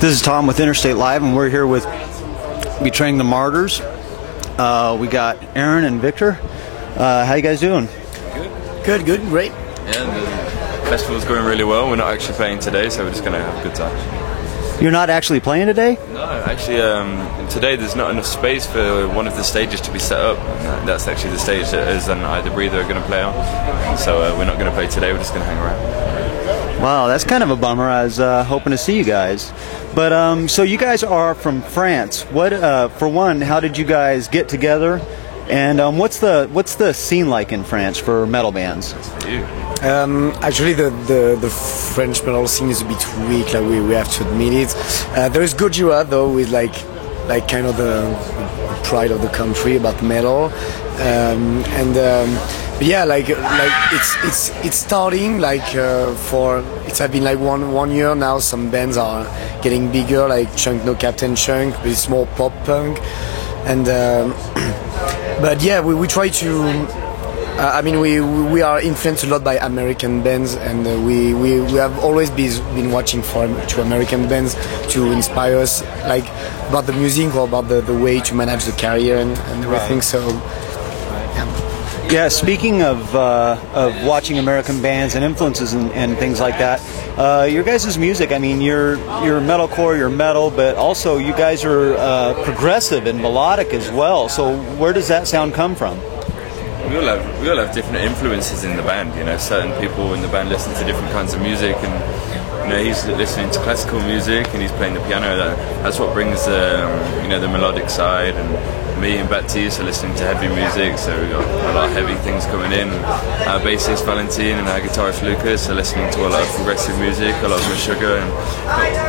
This is Tom with Interstate Live, and we're here with Betraying the Martyrs. We got Aaron and Victor. How you guys doing? Good, great. Yeah, the festival's going really well. We're not actually playing today, so we're just going to have a good time. You're not actually playing today? No, actually, today there's not enough space for one of the stages to be set up. That's actually the stage that Us and The Breather are going to play on. So we're not going to play today, we're just going to hang around. Wow, that's kind of a bummer. I was hoping to see you guys. But so you guys are from France. What, for one, how did you guys get together? And what's the scene like in France for metal bands? Actually, the French metal scene is a bit weak. Like we have to admit it. There is Gojira though, with like kind of the pride of the country about metal, but yeah, like it's starting it's been like one year now. Some bands are getting bigger, like Chunk No Captain Chunk, but it's more pop punk, and but yeah, we try to. We are influenced a lot by American bands, and we have always been watching to American bands to inspire us, like about the music or about the way to manage the career and everything. Right. So, yeah. Yeah, speaking of watching American bands and influences and things like that, your guys' music, I mean, you're metalcore, you're metal, but also you guys are progressive and melodic as well. So where does that sound come from? We all have different influences in the band. You know, certain people in the band listen to different kinds of music, and he's listening to classical music and he's playing the piano. That's what brings the melodic side. And me and Baptiste are listening to heavy music, so we've got a lot of heavy things coming in. Our bassist Valentin and our guitarist Lucas are listening to a lot of progressive music, a lot of Meshuggah, and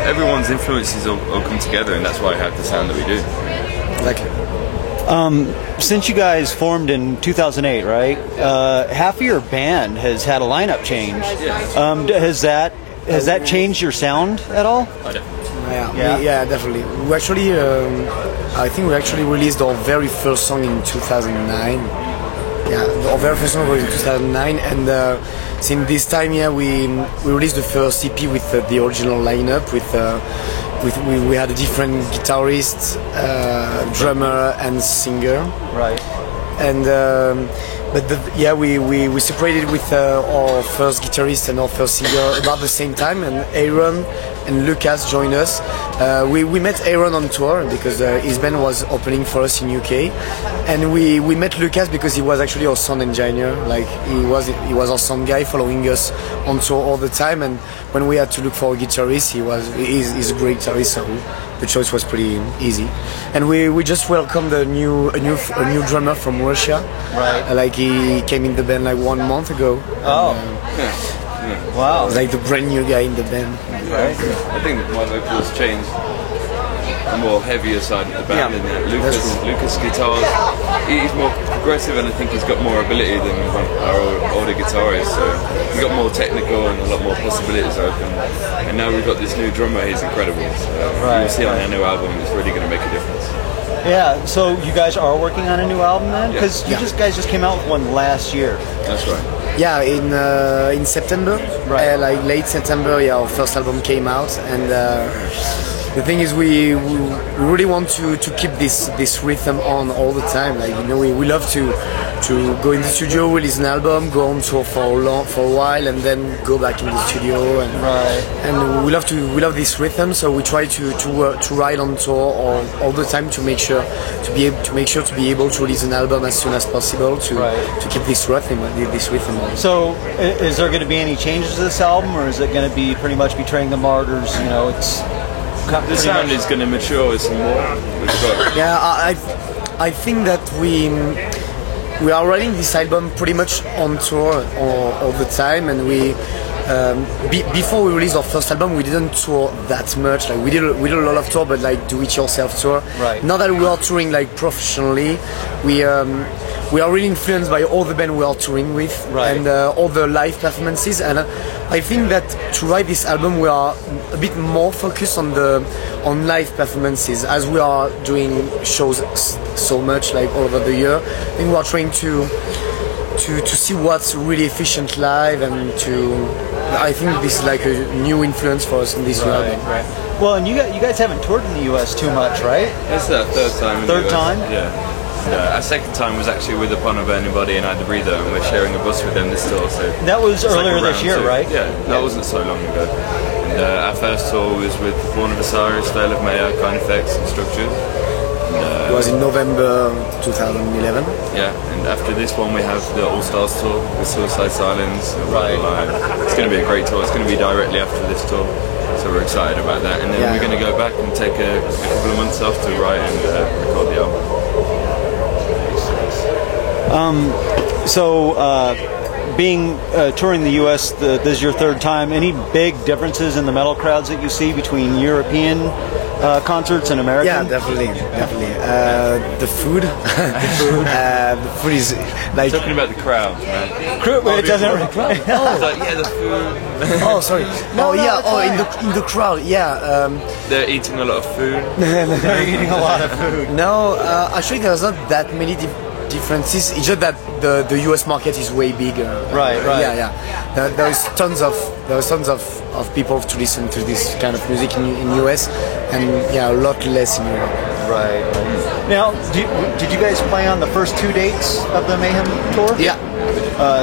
everyone's influences all come together, and that's why we have the sound that we do. Exactly. Since you guys formed in 2008, right? Half of your band has had a lineup change. Yeah. Has that changed your sound at all? Yeah, definitely. We actually, I think we actually released our very first song in 2009. Yeah, our very first song was in 2009, and since this time, we released the first EP with the original lineup we had a different guitarist, drummer, and singer. Right. And we separated with our first guitarist and our first singer about the same time, and Aaron and Lucas joined us. We met Aaron on tour because his band was opening for us in UK, and we met Lucas because he was actually our sound engineer. Like he was our sound guy, following us on tour all the time. And when we had to look for a guitarist, he's a great guitarist, so the choice was pretty easy. And we just welcomed a new drummer from Russia. Right. Like he came in the band like 1 month ago. Oh. Wow. Like the brand new guy in the band. Right. I think my vocals changed the more heavier side of the band. Yeah. And Lucas' guitars, he's more progressive, and I think he's got more ability than our older guitarist. So he's got more technical and a lot more possibilities open. And now we've got this new drummer. He's incredible. So you'll see on our new album, it's really going to make a difference. Yeah. So you guys are working on a new album then? Because Yeah. guys just came out with one last year. That's right. Yeah, in September, Right. like late September, our first album came out, and the thing is, we really want to keep this rhythm on all the time. Like we love to go in the studio, release an album, go on tour for a while, and then go back in the studio. And Right. and we love this rhythm, so we try to ride on tour all the time to make sure to be able to release an album as soon as possible to keep this rhythm on. So is there going to be any changes to this album, or is it going to be pretty much Betraying the Martyrs? You know, it's The sound is going to mature some more. Yeah, I think that we are writing this album pretty much on tour all the time, and we before we released our first album, we didn't tour that much. Like we did a lot of tour, but like do-it-yourself tour. Right. Now that we are touring like professionally, we are really influenced by all the band we are touring with, Right. and all the live performances. And I think that to write this album, we are a bit more focused on live performances, as we are doing shows so much like all over the year. I think we are trying to see what's really efficient live, and to I think this is like a new influence for us in this new album. Right. Well, and you guys haven't toured in the U.S. too much, right? It's our third time. Third time? Yeah. Our second time was actually with Upon a Burning Body and I The Breather, and we're sharing a bus with them this tour. So that was earlier this year, two. right? Yeah, that wasn't so long ago. And our first tour was with Born of Osiris, Veil of Maya, Kind Effects, and Structures. It was in November 2011. Yeah, and after this one we have the All Stars tour with Suicide Silence and Right Line. It's going to be a great tour. It's going to be directly after this tour, so we're excited about that. And then we're going to go back and take a couple of months off to write and record the album. Being touring the U.S., this is your third time. Any big differences in the metal crowds that you see between European concerts and American? Yeah, definitely. The food, the food is like. Talking about the crowd, man. It doesn't. The food. Oh, sorry. In the crowd, yeah. They're eating a lot of food. They're eating a lot of food. No, actually, there's not that many differences. It's just that the US market is way bigger. Right. Yeah. There's tons of people to listen to this kind of music in US, and a lot less in Europe. Right. Now, did you guys play on the first 2 dates of the Mayhem tour? Yeah.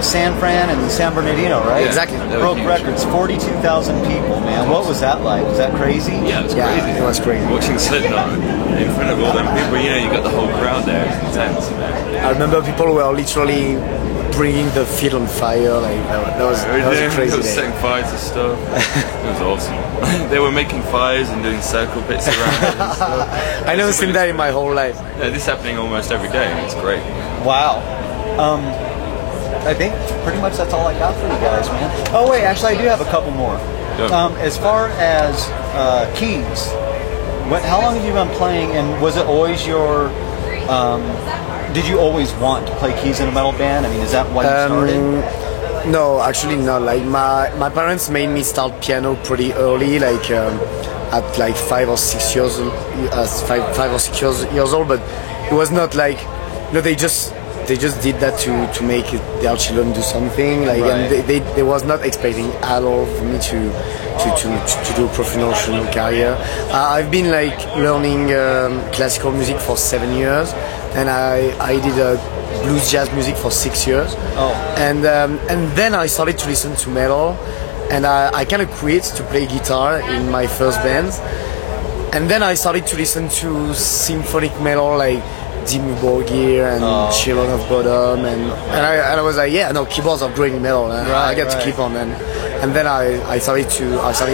San Fran and San Bernardino, right? Yeah, exactly. Broke records, 42,000 people, man. What was that like? Was that crazy? Yeah, it was crazy. It was crazy. Watching Slipknot in front of all them people, you got the whole crowd there. It's intense, man. I remember people were literally bringing the field on fire. Like that was a crazy They were day. setting fires and stuff. It was awesome. They were making fires and doing circle pits around it and stuff. I never seen that in my whole life. Yeah, this is happening almost every day, and it's great. Wow. I think pretty much that's all I got for you guys, man. Oh wait, actually I do have a couple more. Yeah. As far as keys, how long have you been playing, and was it always your... did you always want to play keys in a metal band? I mean, is that why you started? No, actually not. Like my parents made me start piano pretty early, like at like 5 or 6 years old. But it was not like, they just did that to make their children do something. Like, right. And they was not expecting at all for me to do a professional career. I've been like learning classical music for 7 years, and I did blues jazz music for 6 years. Oh. And then I started to listen to metal, and I kind of quit to play guitar in my first band. And then I started to listen to symphonic metal like Dimmu Borgir and Children of Bodom, and I was like, keyboards are great in metal. I get to keep on, and then I started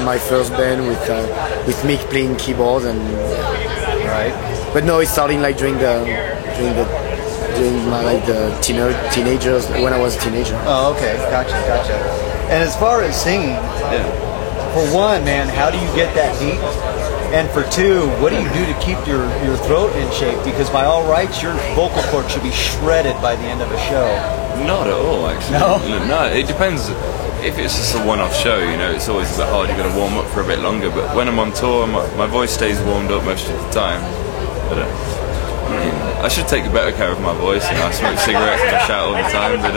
my first band with Mick playing keyboards, and Right. But no, it started like during my the teenagers, when I was a teenager. Oh, okay, gotcha. And as far as singing, for one, man, how do you get that deep? And for two, what do you do to keep your throat in shape? Because by all rights, your vocal cord should be shredded by the end of a show. Not at all, actually. No, it depends. If it's just a one-off show, it's always a bit hard. You've got to warm up for a bit longer. But when I'm on tour, my voice stays warmed up most of the time. But I should take better care of my voice. I smoke cigarettes and I shout all the time. But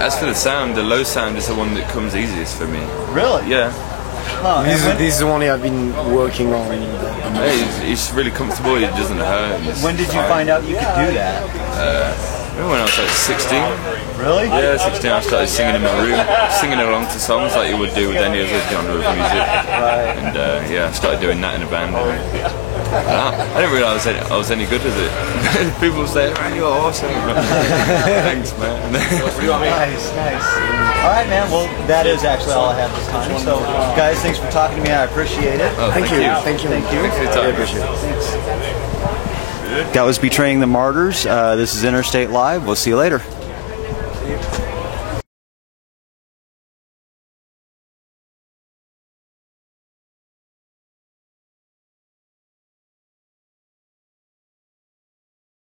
as for the sound, the low sound is the one that comes easiest for me. Really? Yeah. Huh, This is the one I've been working on. It's really comfortable. It doesn't hurt. When did you find out you could do that? Remember when I was like 16? Really? Yeah, 16. I started singing in my room, singing along to songs like you would do with any other genre of music. Right. And I started doing that in a band. And I didn't realise I was any good at it. People say, "Man, you're awesome." Thanks, man. Nice. All right, man. Well, that is actually all I have this time. So, guys, thanks for talking to me. I appreciate it. Oh, Thank you. Thanks for your time. I appreciate it. That was Betraying the Martyrs. This is Interstate Live. We'll see you later.